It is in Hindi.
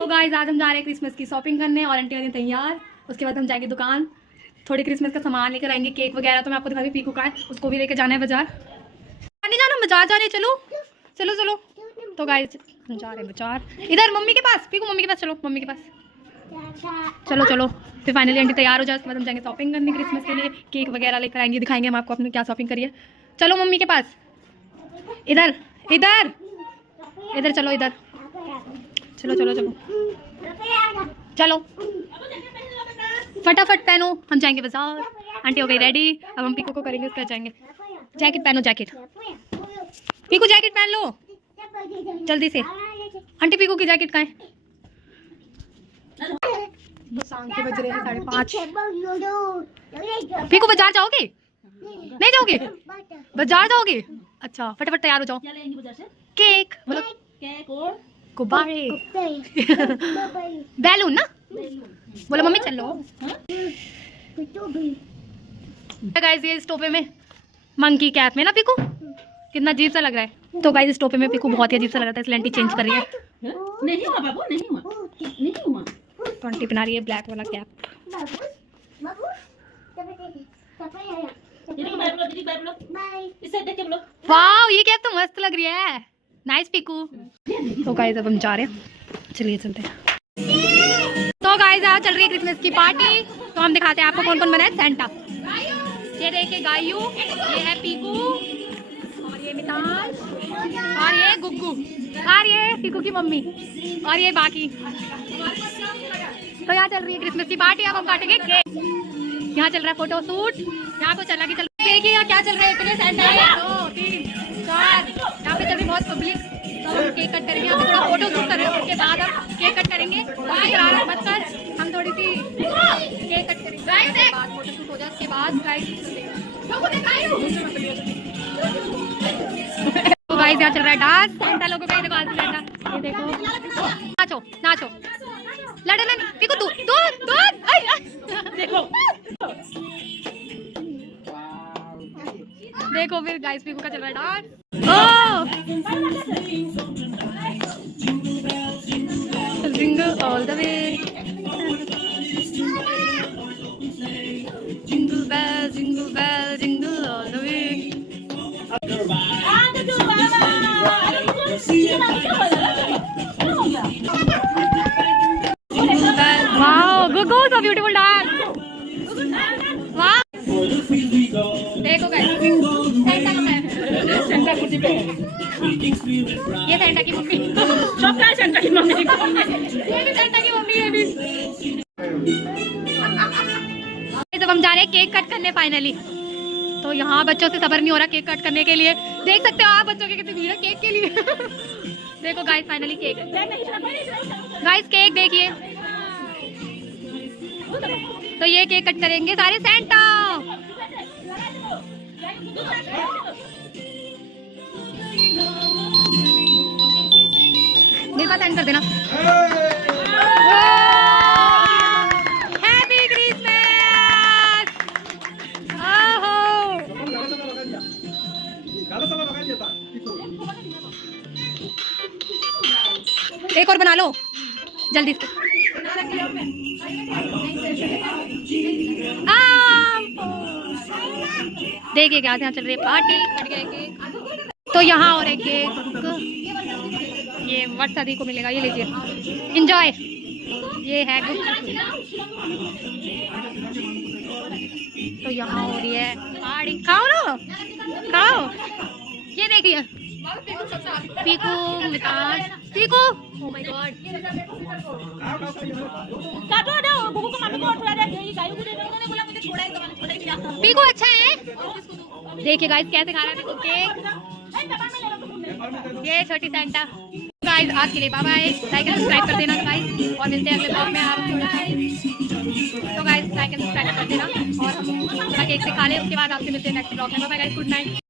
तो गाइस आज हम जा रहे हैं क्रिसमस की शॉपिंग करने और आंटी वाली तैयार। उसके बाद हम जाएंगे दुकान, थोड़ी क्रिसमस का सामान लेकर आएंगे, केक वगैरह। तो मैं आपको दिखाऊंगी पीकू का है, उसको भी लेकर जाना है बाजार। नहीं जाना बाजार, जा रहे, चलो चलो चलो। तो गाइस हम जा रहे हैं बाजार, इधर मम्मी के पास। पीकू मम्मी के पास चलो, मम्मी के पास चलो चलो। फिर फाइनली आंटी तैयार हो जाए, उसके बाद हम जाएंगे शॉपिंग करने क्रिसमस के लिए। केक वगैरह लेकर आएंगे, दिखाएंगे हम आपको अपने क्या शॉपिंग करिए। चलो मम्मी के पास, इधर इधर इधर चलो, इधर चलो चलो चलो चलो फटाफट पहनो, हम जाएंगे बाजार। आंटी हो गई रेडी, अब हम पीकू को करेंगे, उसके बाद जाएंगे। जैकेट पहनो, जैकेट पीकू, जैकेट पहन लो जल्दी से। आंटी पीकू की जैकेट कहाँ है? शाम के बज रहे हैं 5:30। पीकू बाजार जाओगे? नहीं जाओगे? बाजार जाओगे? अच्छा फटाफट तैयार हो जाओ। केक बोलो, केक और गुब्बारे बैलून ना, बोलो मम्मी चलो। गाइस ये इस टोपे में मंकी कैप में ना पीकू कितना अजीब सा लग रहा है। तो गाइस इस टोपे में पीकू बहुत ही अजीब सा लग रहा था, इसलिए आंटी चेंज कर रही है। नहीं हुआ बाबू, नहीं हुआ, नहीं हुआ। तो आंटी बना रही है ब्लैक वाला कैप। वाह ये कैप तो मस्त लग रही है, नाइस पीकू। तो गाइस अब हम जा रहे हैं, चलिए चलते हैं। तो गाइस आज चल रही है क्रिसमस की पार्टी, तो हम दिखाते हैं आपको कौन कौन बना है सेंटा। ये देखिए गायू, ये है पीकू, और ये मिताज, और ये गुग्गू, और ये पीकू की मम्मी, और ये बाकी। तो यहाँ चल रही है क्रिसमस की पार्टी, अब हम काटेंगे केक। यहाँ चल रहा है फोटो शूट, यहाँ पे चल रहा है देखिए यहाँ क्या चल रहा है। इतने सेंटा है, 2 3 4, यहाँ पे चल रही बहुत पब्लिक। तो हम केक कट करेंगे, यहाँ पे थोड़ा फोटो शूट कर रहे हैं, उसके बाद हम केक कट करेंगे। शरारत मत कर, हम थोड़ी सी केक कट करेंगे, उसके बाद फोटो शूट हो जाए, उसके बाद तो गाइस यहाँ चल रहा है डांस। सेंटा लोगों का देखो, आज सेंटा ये देखो, नाचो नाचो, लड़ना नहीं पीकू, तू तू तू देखो देखो। फिर गाइस पीकू का चल रहा है dance. Jingle all the way, jingle bell jingle bell jingle all the way. Wow Gugu, so beautiful dance. वाह देखो गाइस, सेंटा का है, सेंटा कुर्सी पे, ये सेंटा की मम्मी, सब का सेंटा की मम्मी, ये भी सेंटा की मम्मी है भी। जब हम जा रहे हैं केक कट करने फाइनली, तो यहाँ बच्चों से सब्र नहीं हो रहा केक कट करने के लिए। देख सकते हो आप बच्चों के कितनी भीड़ है केक के लिए। देखो guys finally cake, guys cake देखिए। तो ये केक कट करेंगे सारे सेंटा। मेरे पास एंड कर देना। Happy Christmas. एक और बना लो जल्दी से। देखिए क्या यहाँ चल रही है पार्टी, कट गए केक। तो यहाँ और एक केक, ये वर्षादी को मिलेगा, ये लीजिए एंजॉय। ये है तो यहाँ हो रही है पार्टी, खाओ ना खाओ। ये देखिए पीकू, मिताज, Piku, oh my god, Piku अच्छा है। देखिए गाइस कैसे खा रहा है पीकू केक। ये छोटी सेंटा। गाइस आज के लिए bye bye, like and subscribe कर देना गाइस, और मिलते हैं अगले ब्लॉग में। आप तो गाइस लाइक एंड सब्सक्राइब कर देना, और हम केक से खा ले, उसके बाद आपसे मिलते हैं नेक्स्ट ब्लॉग में। Bye bye guys, good night.